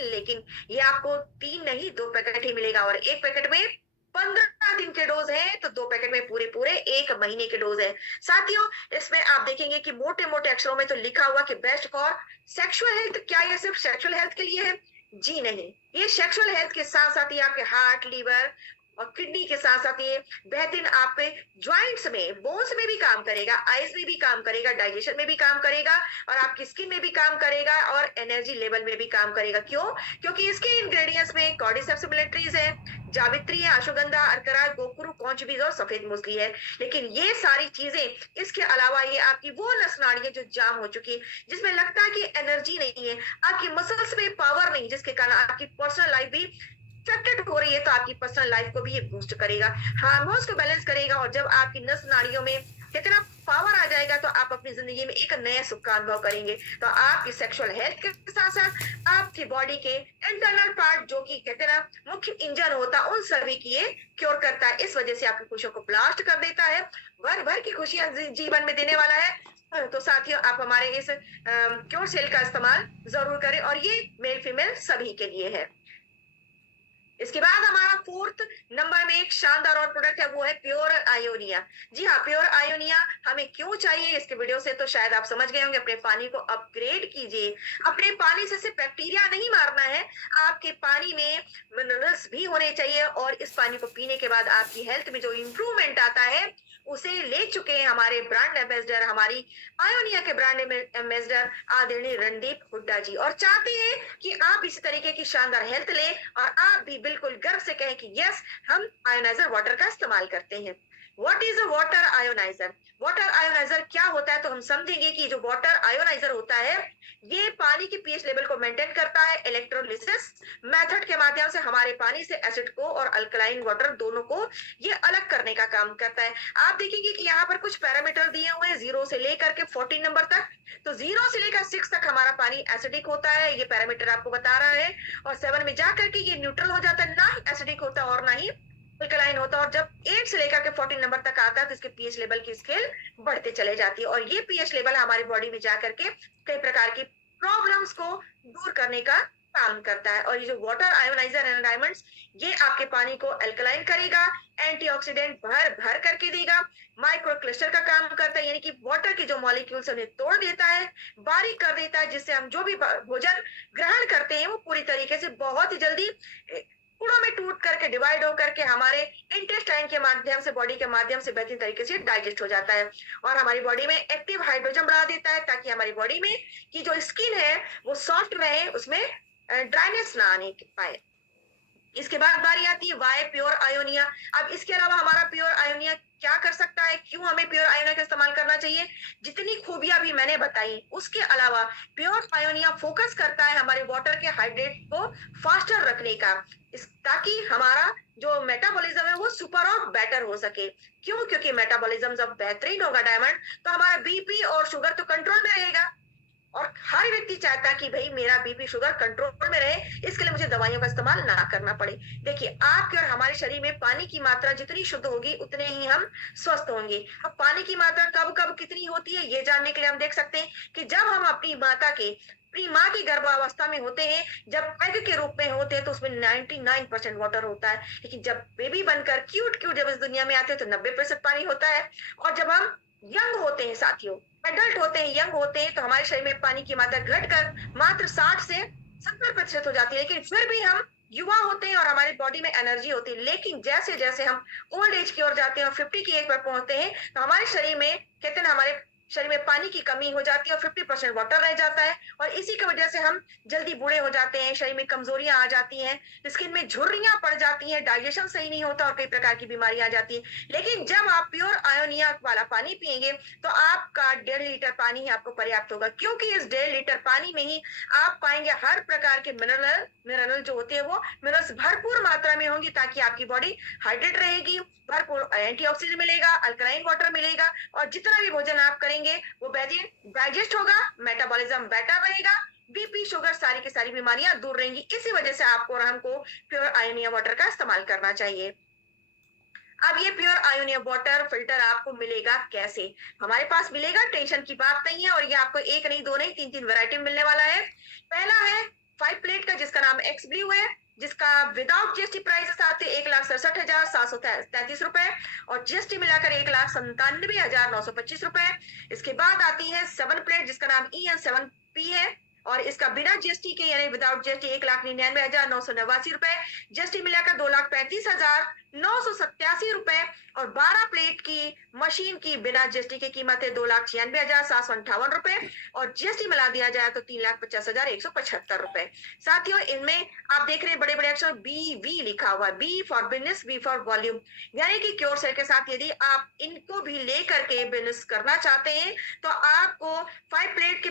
लेकिन ये आपको 3 नहीं 2 पैकेट ही मिलेगा, और एक पैकेट में 15 दिन के डोज है तो 2 पैकेट में पूरे पूरे 1 महीने के डोज है। साथियों, इसमें आप देखेंगे कि मोटे मोटे अक्षरों में तो लिखा हुआ कि बेस्ट फॉर सेक्सुअल हेल्थ। क्या ये सिर्फ सेक्सुअल हेल्थ के लिए है? जी नहीं, ये सेक्सुअल हेल्थ के साथ साथ ही आपके हार्ट, लीवर और किडनी के साथ साथ ये बेहतरीन आपके ज्वाइंट्स में, बोन्स में भी काम करेगा, आईज में भी काम करेगा, डाइजेशन में भी काम करेगा, और आपकी स्किन में भी काम करेगा, और एनर्जी लेवल में भी काम करेगा। क्यों? क्योंकि इसके इंग्रेडिएंट्स में कॉर्डिसेप्स मिलिट्रीज है, जावित्री है, अश्वगंधा, अर्कराज, गोकुरु, कौंच बीज और सफेद मूसली है। लेकिन ये सारी चीजें, इसके अलावा ये आपकी वो नस नाड़ियां जो जाम हो चुकी है, जिसमें लगता है कि एनर्जी नहीं है, आपकी मसल्स में पावर नहीं, जिसके कारण आपकी पर्सनल लाइफ भी अफेक्टेड हो रही है, तो आपकी पर्सनल लाइफ को भी ये बूस्ट करेगा, हार्मोन्स को बैलेंस करेगा, और जब आपकी नस नाड़ियों में कितना पावर आ जाएगा तो आप अपनी जिंदगी में एक नया सुख का अनुभव करेंगे। तो आपकी सेक्सुअल हेल्थ के साथ साथ आपकी बॉडी के इंटरनल पार्ट जो कि कहते हैं ना मुख्य इंजन होता है, उन सभी की ये क्योर करता है। इस वजह से आपकी खुशियों को ब्लास्ट कर देता है, भर भर की खुशियां जीवन में देने वाला है। तो साथियों, आप हमारे इस क्योर सेल का इस्तेमाल जरूर करें, और ये मेल फीमेल सभी के लिए है। इसके बाद हमारा 4th नंबर में एक शानदार और प्रोडक्ट है, वो है प्योर आयोनिया। जी हाँ, प्योर आयोनिया हमें क्यों चाहिए, इसके वीडियो से तो शायद आप समझ गए होंगे। अपने पानी को अपग्रेड कीजिए। अपने पानी से सिर्फ बैक्टीरिया नहीं मारना है, आपके पानी में मिनरल्स भी होने चाहिए, और इस पानी को पीने के बाद आपकी हेल्थ में जो इंप्रूवमेंट आता है उसे ले चुके हैं हमारे ब्रांड एम्बेसडर, हमारी आयोनिया के ब्रांड एम्बेसडर आदरणीय रणदीप हुड्डा जी, और चाहते हैं कि आप इसी तरीके की शानदार हेल्थ लें और आप भी बिल्कुल गर्व से कहें कि यस, हम आयोनाइजर वाटर का इस्तेमाल करते हैं। What is a water ioniser? Water ioniser क्या होता है, तो हम समझेंगे कि जो वाटर आयोनाइजर होता है ये पानी के पीएच लेवल को मेंटेन करता है। इलेक्ट्रोलिसिस मेथड के माध्यम से हमारे पानी से एसिड को और अल्कलाइन वाटर दोनों को ये अलग करने का काम करता है। आप देखेंगे कि यहाँ पर कुछ पैरामीटर दिए हुए हैं 0 से लेकर के 14 नंबर तक। तो 0 से लेकर 6 तक हमारा पानी एसिडिक होता है, ये पैरामीटर आपको बता रहा है, और 7 में जाकर के ये न्यूट्रल हो जाता है, ना ही एसिडिक होता और ना ही अल्कलाइन होता है। और जब 8 से लेकर के 14 नंबर तक आता है तो इसके पीएच लेवल की स्केल बढ़ते चले जाती है, और ये पीएच लेवल हमारी बॉडी में जाकर के कई प्रकार की प्रॉब्लम्स को दूर करने का काम करता है। और ये जो वाटर आयोनाइजर एंड डायमंड्स, ये आपके पानी को अल्कलाइन करेगा, एंटीऑक्सीडेंट भर भर करके देगा, माइक्रो क्लस्टर का काम करता है, यानी कि वाटर के जो मॉलिक्यूल्स उन्हें तोड़ देता है, बारीक कर देता है, जिससे हम जो भी भोजन ग्रहण करते हैं वो पूरी तरीके से बहुत ही जल्दी टुकड़ों में टूट करके डिवाइड हो करके हमारे इंटेस्टाइन के माध्यम से, बॉडी के माध्यम से बेहतरीन तरीके से डाइजेस्ट हो जाता है, और हमारी बॉडी में एक्टिव हाइड्रोजन बढ़ा देता है ताकि हमारी बॉडी में की जो स्किन है वो सॉफ्ट रहे, उसमें ड्राइनेस ना आने पाए। इसके बाद बारी आती है वाई प्योर आयोनिया। अब इसके अलावा हमारा प्योर आयोनिया क्या कर सकता है, क्यों हमें प्योर आयोनिया का इस्तेमाल करना चाहिए? जितनी खूबियां भी मैंने बताई, उसके अलावा प्योर आयोनिया फोकस करता है हमारे वाटर के हाइड्रेट को फास्टर रखने का, ताकि हमारा जो मेटाबॉलिज्म है वो सुपर और बेटर हो सके। क्यों? क्योंकि मेटाबॉलिज्म जब बेहतरीन होगा डायमंड, तो हमारा बीपी और शुगर तो कंट्रोल में रहेगा, और हर व्यक्ति चाहता है कि भाई मेरा बीपी शुगर कंट्रोल में रहे, इसके लिए मुझे दवाइयों का इस्तेमाल ना करना पड़े। देखिए, आपके और हमारे शरीर में पानी की मात्रा जितनी शुद्ध होगी उतने ही हम स्वस्थ होंगे। अब पानी की मात्रा कब कब कितनी होती है ये जानने के लिए हम देख सकते हैं कि जब हम अपनी माँ की गर्भावस्था में होते हैं, जब एग के रूप में होते हैं तो उसमें 99% वाटर होता है, लेकिन जब बेबी बनकर क्यूट क्यूट जब इस दुनिया में आते हैं तो 90% पानी होता है। और जब हम यंग होते हैं साथियों, एडल्ट होते हैं, यंग होते हैं, तो हमारे शरीर में पानी की मात्रा घटकर मात्र 60 से 70% हो जाती है, लेकिन फिर भी हम युवा होते हैं और हमारी बॉडी में एनर्जी होती है। लेकिन जैसे जैसे हम ओल्ड एज की ओर जाते हैं और 50 की एज पर पहुंचते हैं तो हमारे शरीर में कहते हैं हमारे शरीर में पानी की कमी हो जाती है और 50% वाटर रह जाता है, और इसी की वजह से हम जल्दी बूढ़े हो जाते हैं, शरीर में कमजोरियां आ जाती हैं, स्किन में झुर्रियां पड़ जाती हैं, डाइजेशन सही नहीं होता और कई प्रकार की बीमारियां आ जाती है। लेकिन जब आप प्योर आयोनिया वाला पानी पिएंगे तो आपका 1.5 लीटर पानी ही आपको पर्याप्त होगा, क्योंकि इस 1.5 लीटर पानी में ही आप पाएंगे हर प्रकार के मिनरल जो होते हैं वो मिनरल्स भरपूर मात्रा में होंगी, ताकि आपकी बॉडी हाइड्रेट रहेगी, भरपूर एंटीऑक्सीडेंट मिलेगा, अल्कलाइन वाटर मिलेगा, और जितना भी भोजन आप करेंगे वो डाइजेस्ट होगा, मेटाबॉलिज्म बेटर रहेगा, बीपी शुगर सारी की सारी बीमारियां दूर रहेंगी। इसी वजह से आपको और हमको प्योर आयोनिया वाटर का इस्तेमाल करना चाहिए। अब ये प्योर आयोनिया वाटर फिल्टर आपको मिलेगा कैसे? हमारे पास मिलेगा, टेंशन की बात नहीं है, और ये आपको एक नहीं दो नहीं तीन तीन वैरायटी मिलने वाला है। पहला है 5 प्लेट का जिसका नाम एक्स ब्लू है, जिसका विदाउट जीएसटी प्राइस आते 1,67,733 रुपए और जीएसटी मिलाकर 1,97,925 रुपए। इसके बाद आती है 7 प्लेट जिसका नाम EN7P है, और इसका बिना जीएसटी के यानी विदाउट जीएसटी 1,99,989 रुपए, जीएसटी मिलाकर 2,35,987 रुपए, और 12 प्लेट की मशीन की बिना जीएसटी की कीमत है 2,96,758 रुपए, और जीएसटी मिला दिया जाए तो 3,50,175 रुपए। साथियों, इनमें आप देख रहे हैं बड़े बड़े अक्षर BV लिखा हुआ है, B for business, V for volume, यानी कि क्योर सेल के साथ यदि आप इनको भी लेकर के बिजनेस करना चाहते हैं तो आपको 5 प्लेट के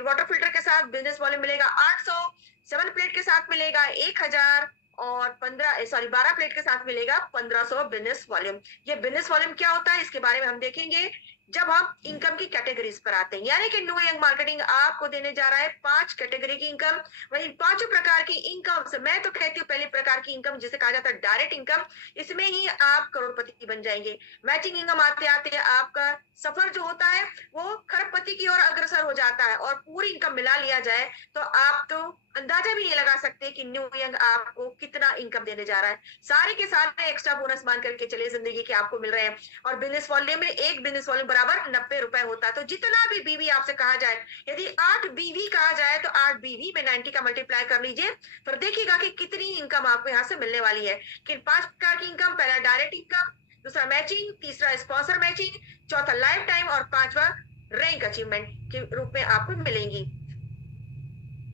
वाटर फिल्टर के साथ बिजनेस वॉल्यूम मिलेगा 800, 7 प्लेट के साथ मिलेगा 1000, और 12 प्लेट के साथ मिलेगा 1500 बिजनेस वॉल्यूम। ये बिजनेस वॉल्यूम क्या होता है इसके बारे में हम देखेंगे जब हम इनकम की कैटेगरीज पर आते हैं, यानी कि न्यू यंग मार्केटिंग आपको देने जा रहा है 5 कैटेगरी की इनकम। वही 5 प्रकार की इनकम से मैं तो कहती हूँ पहले प्रकार की इनकम जिसे कहा जाता है डायरेक्ट इनकम, इसमें ही आप करोड़पति बन जाएंगे। मैचिंग इनकम आते आते आपका सफर जो होता है वो खरबपति की ओर अग्रसर हो जाता है, और पूरी इनकम मिला लिया जाए तो आप तो अंदाजा भी नहीं लगा सकते कि न्यू यंग आपको कितना इनकम देने जा रहा है। सारे के सारे एक्स्ट्रा बोनस मान करके चले जिंदगी के आपको मिल रहे हैं, और बिजनेस वॉल्यूम में एक बिजनेस वॉल्यूम बराबर 90 रुपए होता है। तो जितना भी बीवी आपसे कहा जाए, यदि 8 बीवी कहा जाए तो 8 बीवी में 90 का मल्टीप्लाई कर लीजिए, फिर देखिएगा कि कितनी इनकम आपको यहाँ से मिलने वाली है। कि 5 प्रकार की इनकम, पहला डायरेक्ट इनकम, दूसरा मैचिंग, तीसरा स्पॉन्सर मैचिंग, चौथा लाइफ टाइम, और 5वां रैंक अचीवमेंट के रूप में आपको मिलेंगी।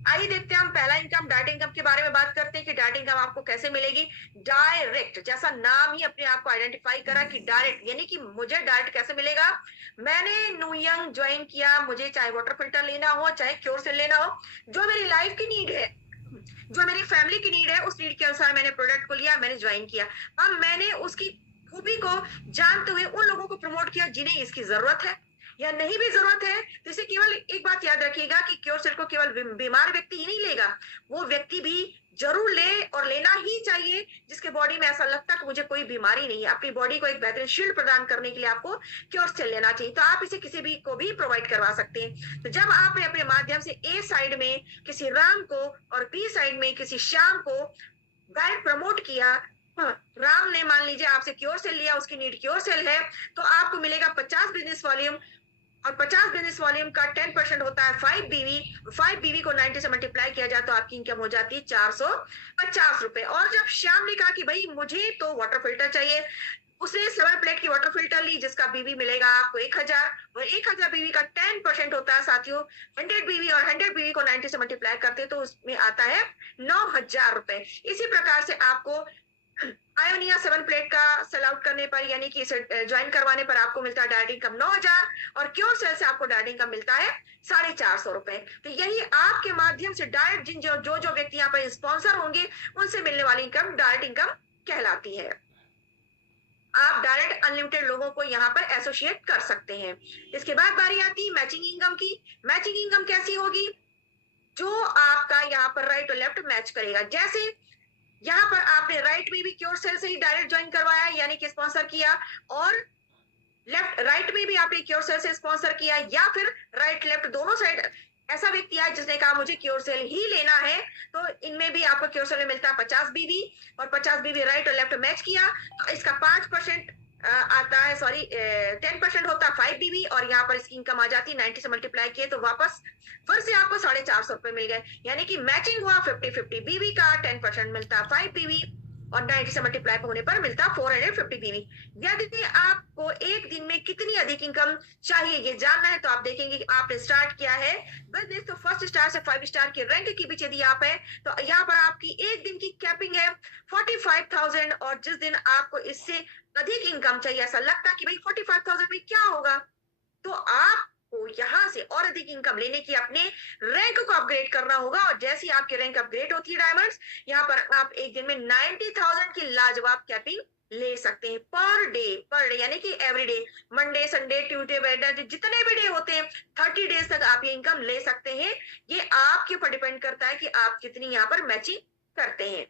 आइए देखते हैं हम पहला इनकम डायरेक्ट इनकम के बारे में बात करते हैं कि डायरेक्ट इनकम आपको कैसे मिलेगी। डायरेक्ट, जैसा नाम ही अपने आप को आइडेंटिफाई करा कि डायरेक्ट, यानी कि मुझे डायरेक्ट कैसे मिलेगा। मैंने न्यू यंग ज्वाइन किया, मुझे चाहे वाटर फिल्टर लेना हो चाहे क्योर से लेना हो, जो मेरी लाइफ की नीड है, जो मेरी फैमिली की नीड है, उस नीड के अनुसार मैंने प्रोडक्ट को लिया, मैंने ज्वाइन किया। अब मैंने उसकी खूबी को जानते हुए उन लोगों को प्रमोट किया जिन्हें इसकी जरूरत है या नहीं भी जरूरत है। तो इसे केवल एक बात याद रखिएगा कि क्योर सेल को केवल बीमार व्यक्ति ही नहीं लेगा, वो व्यक्ति भी जरूर ले और लेना ही चाहिए जिसके बॉडी में ऐसा लगता है कि मुझे कोई बीमारी नहीं है। अपनी बॉडी को एक बेहतरीन शील्ड प्रदान करने के लिए आपको क्योर सेल लेना चाहिए, तो आप इसे किसी भी को भी प्रोवाइड करवा सकते हैं। तो जब आपने अपने माध्यम से ए साइड में किसी राम को और बी साइड में किसी श्याम को डायरेक्ट प्रमोट किया, राम ने मान लीजिए आपसे क्योर सेल लिया, उसकी नीड क्योर सेल है, तो आपको मिलेगा 50 बिजनेस वॉल्यूम, और 50 बिजनेस वॉल्यूम का 10% होता है 5 बीवी। 5 बीवी को 90 से मल्टीप्लाई किया जाए तो आपकी इनकम हो जाती है 450 रुपए। और जब श्याम ने कहा कि भाई मुझे तो वाटर फिल्टर चाहिए, उसने 7 प्लेट की वाटर फिल्टर ली जिसका बीवी मिलेगा आपको 1000, और 1000 बीवी का 10% होता है साथियों 100 बीवी, और 100 बीवी को 90 से मल्टीप्लाई करते तो उसमें आता है 9000 रुपए। इसी प्रकार से आपको आयोनिया 7 प्लेट का सेल आउट करने पर, यानी कि इसे ज्वाइन करवाने पर आपको मिलता है डायरेक्ट इनकम 9000, और क्योर सेल से आपको डायरेक्ट इनकम मिलता है 450 रुपए। तो यही आपके माध्यम से डायरेक्ट जिन जो व्यक्ति यहाँ पर स्पॉन्सर होंगे उनसे मिलने वाली इनकम डायरेक्ट इनकम कहलाती है। आप डायरेक्ट अनलिमिटेड लोगों को यहाँ पर एसोसिएट कर सकते हैं। इसके बाद बारी आती है मैचिंग इनकम की। मैचिंग इनकम कैसी होगी? जो आपका यहाँ पर राइट और लेफ्ट मैच करेगा। जैसे यहाँ पर आपने राइट में भी क्योर सेल से ही डायरेक्ट ज्वाइन करवाया, यानी कि स्पॉन्सर किया, और लेफ्ट राइट में भी आपने क्योर सेल से स्पॉन्सर किया, या फिर राइट लेफ्ट दोनों साइड ऐसा व्यक्ति है जिसने कहा मुझे क्योर सेल ही लेना है, तो इनमें भी आपको क्योर सेल में मिलता है 50 बीबी, और 50 बीबी राइट और लेफ्ट मैच किया तो इसका 5% आता है, सॉरी 10% होता है 5 बीबी, और यहाँ पर इसकी इनकम आ जाती है 90 से मल्टीप्लाई किए तो वापस फिर से आपको 450 रुपए मिल गए। यानी कि मैचिंग हुआ 50-50, बीबी का 10% मिलता है 5 बीबी, और 90 से मल्टीप्लाई होने पर मिलता 450 बीबी। यदि आपको एक दिन में कितनी अधिक इनकम चाहिए ये जानना है तो आप देखेंगे कि आपने स्टार्ट किया है बिजनेस तो फर्स्ट स्टार से 5 स्टार के रैंक के बीच यदि आप है तो यहाँ पर आपकी एक दिन की कैपिंग है 45,000, और जिस दिन आपको इससे अधिक इनकम चाहिए, ऐसा लगता है कि भाई 45,000 में क्या होगा, तो आप को यहाँ से और अधिक इनकम लेने की अपने रैंक को अपग्रेड करना होगा। और जैसे ही आपकी रैंक अपग्रेड होती है डायमंड्स, यहाँ पर आप एक दिन में 90,000 की लाजवाब कैपिंग ले सकते हैं पर डे यानी कि every day, Monday Sunday Tuesday Wednesday जितने भी डे होते हैं 30 डेज तक आप ये इनकम ले सकते हैं। ये आपके ऊपर डिपेंड करता है कि आप कितनी यहाँ पर मैचिंग करते हैं।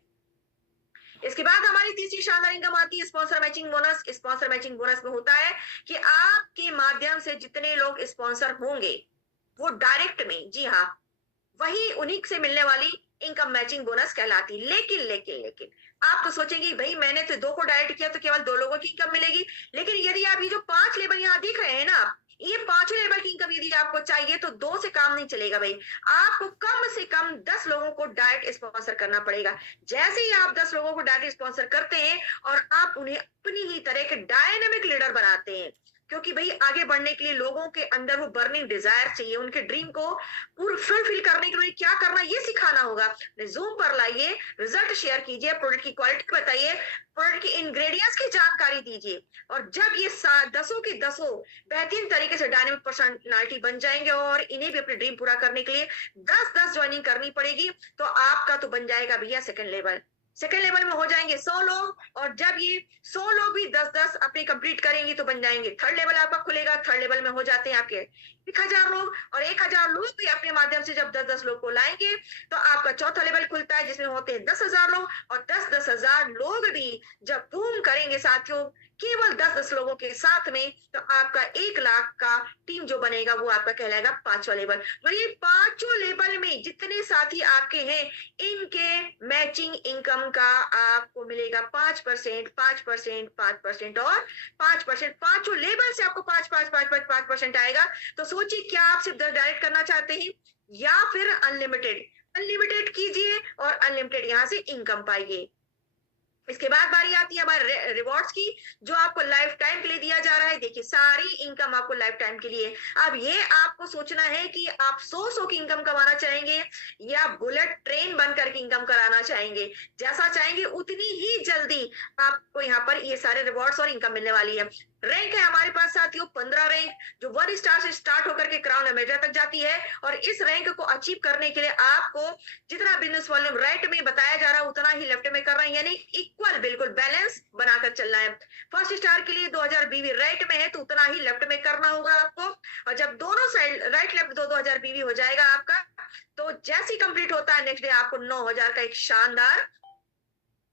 इसके बाद हमारी तीसरी शानदार इनकम आती है sponsor matching bonus. Sponsor matching bonus में होता है कि आपके माध्यम से जितने लोग स्पॉन्सर होंगे वो डायरेक्ट में, जी हाँ, वही उन्हीं से मिलने वाली इनकम मैचिंग बोनस कहलाती। लेकिन आप तो सोचेंगे भाई मैंने तो 2 को डायरेक्ट किया तो केवल 2 लोगों की इनकम मिलेगी, लेकिन यदि आप ये जो 5 लेबल यहाँ दिख रहे हैं ना, ये 5 लेवल की इनकम यदि आपको चाहिए तो 2 से काम नहीं चलेगा भाई, आपको कम से कम 10 लोगों को डायरेक्ट स्पॉन्सर करना पड़ेगा। जैसे ही आप 10 लोगों को डायरेक्ट स्पॉन्सर करते हैं और आप उन्हें अपनी ही तरह के डायनेमिक लीडर बनाते हैं, क्योंकि भाई आगे बढ़ने के लिए लोगों के अंदर वो बर्निंग डिजायर चाहिए, उनके ड्रीम को पूरा फुलफिल करने के लिए क्या करना ये सिखाना होगा। रिज्यूम पर लाइए, रिजल्ट शेयर कीजिए, प्रोडक्ट की क्वालिटी बताइए, प्रोडक्ट के इंग्रेडिएंट्स की जानकारी दीजिए, और जब ये 10 के 10 बेहतरीन तरीके से डायनेमिक पर्सनालिटी बन जाएंगे और इन्हें भी अपने ड्रीम पूरा करने के लिए 10-10 ज्वाइनिंग करनी पड़ेगी, तो आपका तो बन जाएगा भैया सेकंड लेवल। सेकेंड लेवल में हो जाएंगे 100 लोग, और जब ये 100 लोग भी 10-10 अपने कंप्लीट करेंगे तो बन जाएंगे थर्ड लेवल आपका खुलेगा। थर्ड लेवल में हो जाते हैं आपके 1000 लोग, और 1000 लोग भी अपने माध्यम से जब 10-10 लोग को लाएंगे तो आपका चौथा लेवल खुलता है जिसमें होते हैं 10,000 लोग, और 10-10 हजार लोग भी जब बूम करेंगे साथियों केवल 10-10 लोगों के साथ में, तो आपका 1 लाख का टीम जो बनेगा वो आपका कहलाएगा 5वां लेवल। और ये 5वां लेवल में जितने साथी आपके हैं इनके मैचिंग इनकम का आपको मिलेगा 5%, 5%, 5% और 5%। 5वां लेवल से आपको 5% आएगा। तो सोचिए क्या आप सिर्फ डायरेक्ट करना चाहते हैं या फिर अनलिमिटेड? अनलिमिटेड कीजिए और अनलिमिटेड यहाँ से इनकम पाइए। इसके बाद बारी आती है हमारे रिवॉर्ड्स की, जो आपको लाइफ टाइम के लिए दिया जा रहा है। देखिए सारी इनकम आपको लाइफ टाइम के लिए। अब ये आपको सोचना है कि आप 100 की इनकम कमाना चाहेंगे या बुलेट ट्रेन बनकर की इनकम कराना चाहेंगे। जैसा चाहेंगे उतनी ही जल्दी आपको यहाँ पर ये सारे रिवॉर्ड्स और इनकम मिलने वाली है। रैंक है हमारे पास साथियों 15 रैंक, जो 1 स्टार से स्टार्ट होकर के क्राउन एमेजर तक जाती है। और इस रैंक को अचीव करने के लिए आपको जितना बिजनेस वॉल्यूम राइट में बताया जा रहा है उतना ही लेफ्ट में करना है, यानी इक्वल बिल्कुल बैलेंस बनाकर चलना है। फर्स्ट स्टार के लिए 2000 बीवी राइट में है तो उतना ही लेफ्ट में करना होगा आपको, और जब दोनों साइड राइट लेफ्ट 2000 बीवी हो जाएगा आपका, तो जैसे ही कंप्लीट होता है नेक्स्ट डे आपको 9000 का एक शानदार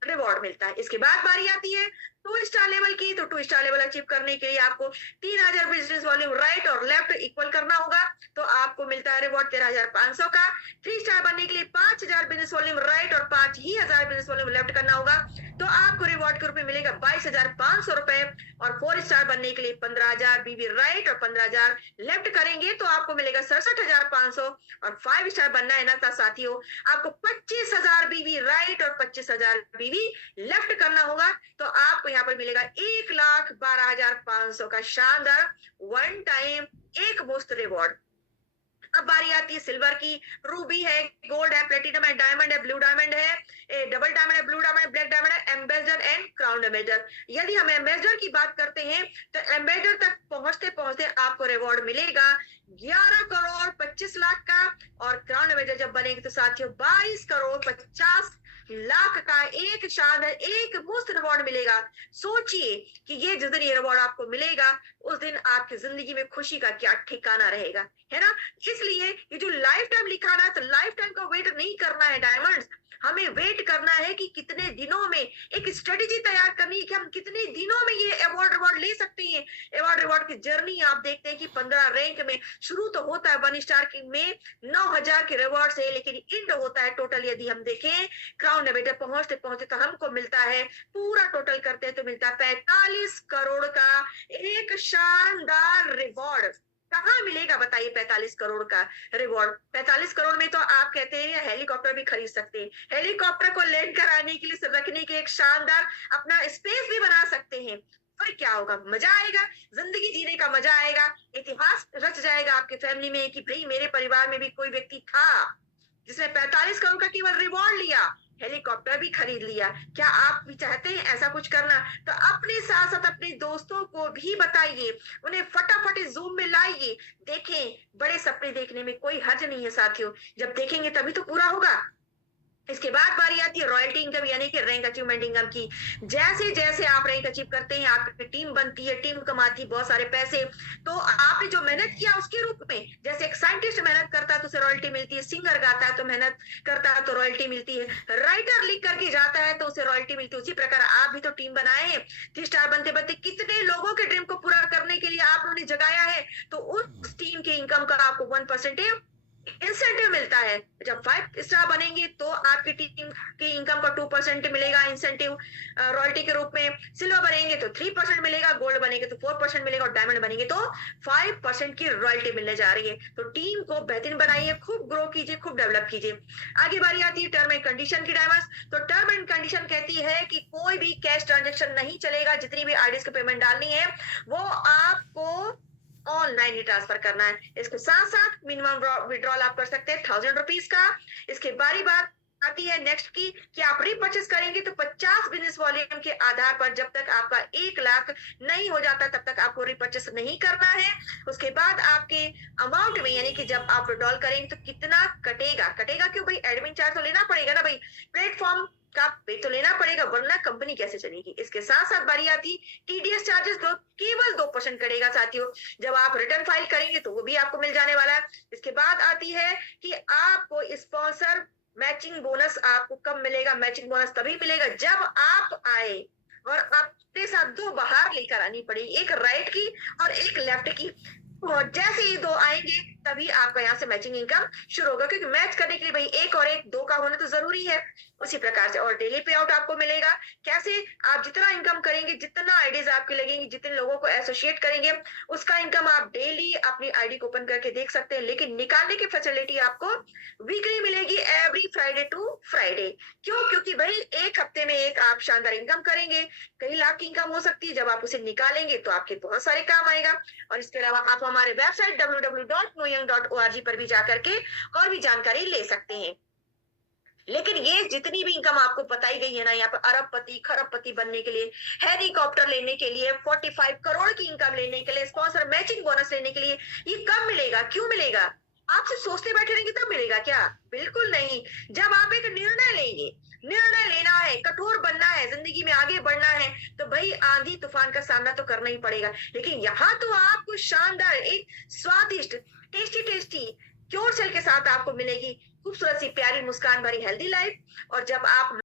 रिवॉर्ड मिलता है। इसके बाद बारी आती है 2 स्टार लेवल की। तो 2 स्टार लेवल अचीव करने के लिए आपको 3000 बिजनेस वॉल्यूम राइट और लेफ्ट इक्वल करना होगा, तो आपको मिलता है रिवॉर्ड 13,500 का। 3 स्टार बनने के लिए 5000 बिजनेस वॉल्यूम राइट और 5,000 बिजनेस वॉल्यूम लेफ्ट करना होगा, तो आपको रिवॉर्ड के रूप में मिलेगा 22,500 रुपए। और 4 स्टार बनने के लिए 15,000 बीबी राइट और 15,000 लेफ्ट करेंगे तो आपको मिलेगा 67,500। और 5 स्टार बनना है ना साथियों, आपको 25,000 बीबी राइट और 25,000 बीबी लेफ्ट करना होगा, तो आपको यहाँ पर मिलेगा 1,12,500 का शानदार वन टाइम एक मुफ्त रिवॉर्ड। अब बारी आती है सिल्वर की। रूबी है, गोल्ड है, प्लेटिनम है, डायमंड है, ब्लू डायमंड है, डबल डायमंड है, ब्लू डायमंड है, ब्लैक डायमंड है, एम्बेसडर एंड क्राउन एम्बेसडर। यदि हम एम्बेसडर की बात करते हैं तो एम्बेसडर तक पहुंचते पहुंचते आपको रिवॉर्ड मिलेगा 11 करोड़ 25 लाख का, और क्राउन एम्बेसडर जब बनेगी तो साथियों 22 करोड़ 50 लाख का एक शानदार एक मुफ्त रिवॉर्ड मिलेगा। सोचिए कि ये जिस दिन ये रिवॉर्ड आपको मिलेगा, उस दिन आपकी जिंदगी में खुशी का क्या ठिकाना रहेगा, है ना? इसलिए ये जो लाइफ टाइम लिखा ना, तो लाइफ टाइम का वेट नहीं करना है डायमंड्स। हमें वेट करना है कि कितने दिनों में, एक स्ट्रेटेजी तैयार करनी है कि हम कितने दिनों में ये अवार्ड रिवॉर्ड ले सकते हैं। अवार्ड रिवॉर्ड की जर्नी आप देखते हैं कि 15 रैंक में शुरू तो होता है 1 स्टार की में 9,000 के रिवॉर्ड से, लेकिन इंड होता है टोटल यदि हम देखें क्राउन एवेटर पहुंचते पहुंचते तो हमको मिलता है, पूरा टोटल करते हैं तो मिलता है 45 करोड़ का एक शानदार रिवॉर्ड। कहाँ मिलेगा बताइए 45 करोड़ का रिवॉर्ड? 45 करोड़ में तो आप कहते हैं हेलीकॉप्टर भी खरीद सकते हैं, हेलीकॉप्टर को लैंड कराने के लिए, रखने के एक शानदार अपना स्पेस भी बना सकते हैं। फिर क्या होगा? मजा आएगा, जिंदगी जीने का मजा आएगा, इतिहास रच जाएगा आपके फैमिली में कि भाई मेरे परिवार में भी कोई व्यक्ति था जिसने 45 करोड़ का केवल रिवॉर्ड लिया, हेलीकॉप्टर भी खरीद लिया। क्या आप भी चाहते हैं ऐसा कुछ करना? तो अपने साथ साथ अपने दोस्तों को भी बताइए, उन्हें फटाफट जूम में लाइए। देखें, बड़े सपने देखने में कोई हर्ज नहीं है साथियों, जब देखेंगे तभी तो पूरा होगा। इसके बाद बारी आती है रॉयल्टी इनकम यानी कि रैंक अचीवमेंट इनकम की। जैसे जैसे आप रैंक अचीव करते हैं, आपकी टीम बनती है, टीम कमाती है बहुत सारे पैसे, तो आपने जो मेहनत किया उसके रूप में, जैसे एक साइंटिस्ट मेहनत करता है तो उसे रॉयल्टी मिलती है, सिंगर गाता है तो मेहनत करता है तो रॉयल्टी मिलती है, राइटर लिख करके जाता है तो उसे रॉयल्टी मिलती है। उसी प्रकार आप भी तो टीम बनाए हैं, 3 स्टार बनते बनते कितने लोगों के ड्रीम को पूरा करने के लिए आप लोगों ने जगाया है, तो उस टीम के इनकम का आपको 1% इंसेंटिव मिलता है। जब 5 स्टार बनेंगे तो आपकी टीम की इनकम का 2% मिलेगा इंसेंटिव रॉयल्टी के रूप में, सिल्वर बनेंगे तो 3% मिलेगा, गोल्ड बनेंगे तो 4% मिलेगा और डायमंड बनेंगे तो 5% की रॉयल्टी मिलने जा रही है। तो टीम को बेहतरीन बनाइए, खूब ग्रो कीजिए, खूब डेवलप कीजिए। आगे बारी आती है टर्म एंड कंडीशन की डायमंड्स। तो टर्म एंड कंडीशन कहती है कि कोई भी कैश ट्रांजेक्शन नहीं चलेगा, जितनी भी आईडीज को पेमेंट डालनी है वो आपको ऑनलाइन ही ट्रांसफर करना है। इसके साथ साथ मिनिमम विड्रॉल आप कर सकते हैं 1000 रुपीज का। इसके बारी बात आती है नेक्स्ट की कि आप रीपर्चेस करेंगे तो 50 बिजनेस वॉल्यूम के आधार पर जब तक आपका 1 लाख नहीं हो जाता तब तक आपको रीपर्चेस नहीं करना है। उसके बाद आपके अमाउंट में यानी कि जब आप विड्रॉल करेंगे तो कितना कटेगा, कटेगा क्यों भाई? एडमिन चार्ज तो लेना पड़ेगा ना भाई, प्लेटफॉर्म का पे तो लेना पड़ेगा, वरना कंपनी कैसे चलेगी। इसके साथ साथ बारी आती टीडीएस चार्जेस दो, केवल 2% कटेगा साथियों। जब आप रिटर्न फाइल करेंगे तो वो भी आपको मिल जाने वाला है। इसके बाद आती है कि आपको स्पॉन्सर मैचिंग बोनस आपको कब मिलेगा? मैचिंग बोनस तभी मिलेगा जब आप आए और अपने साथ 2 बाहर लेकर आनी पड़ेगी, एक राइट की और एक लेफ्ट की। और जैसे ही 2 आएंगे तभी आपका यहाँ से मैचिंग इनकम शुरू होगा, क्योंकि मैच करने के लिए भाई 1 और 1 2 का होना तो जरूरी है। उसी प्रकार से और डेली पे आउट आपको मिलेगा। कैसे? आप जितना इनकम करेंगे, जितना आईडीज आपकी लगेंगी, जितने लोगों को एसोसिएट करेंगे, उसका इनकम आप डेली अपनी आईडी को ओपन करके देख सकते हैं। लेकिन निकालने की फैसिलिटी आपको वीकली मिलेगी, एवरी फ्राइडे टू फ्राइडे। क्यों? क्योंकि भाई एक हफ्ते में एक आप शानदार इनकम करेंगे, कई लाख की इनकम हो सकती है। जब आप उसे निकालेंगे तो आपके बहुत सारे काम आएगा। और इसके अलावा आप हमारे वेबसाइट www.knowyoung.org पर भी जाकर के और भी जानकारी ले सकते हैं। लेकिन ये जितनी भी इनकम आपको बताई गई है ना, यहाँ पर अरबपति खरबपति बनने के लिए, हेलीकॉप्टर लेने के लिए, 45 करोड़ की इनकम लेने के लिए, स्पॉन्सर मैचिंग बोनस लेने के लिए, ये कब मिलेगा? क्यों मिलेगा? आपसे सोचते बैठे रहेंगे तब मिलेगा क्या? बिल्कुल नहीं। जब आप एक निर्णय लेंगे, निर्णय लेना है, कठोर बनना है, जिंदगी में आगे बढ़ना है, तो भाई आंधी तूफान का सामना तो करना ही पड़ेगा। लेकिन यहाँ तो आपको शानदार एक स्वादिष्ट टेस्टी टेस्टी क्योर सेल के साथ आपको मिलेगी खूबसूरत सी प्यारी मुस्कान भरी हेल्दी लाइफ। और जब आप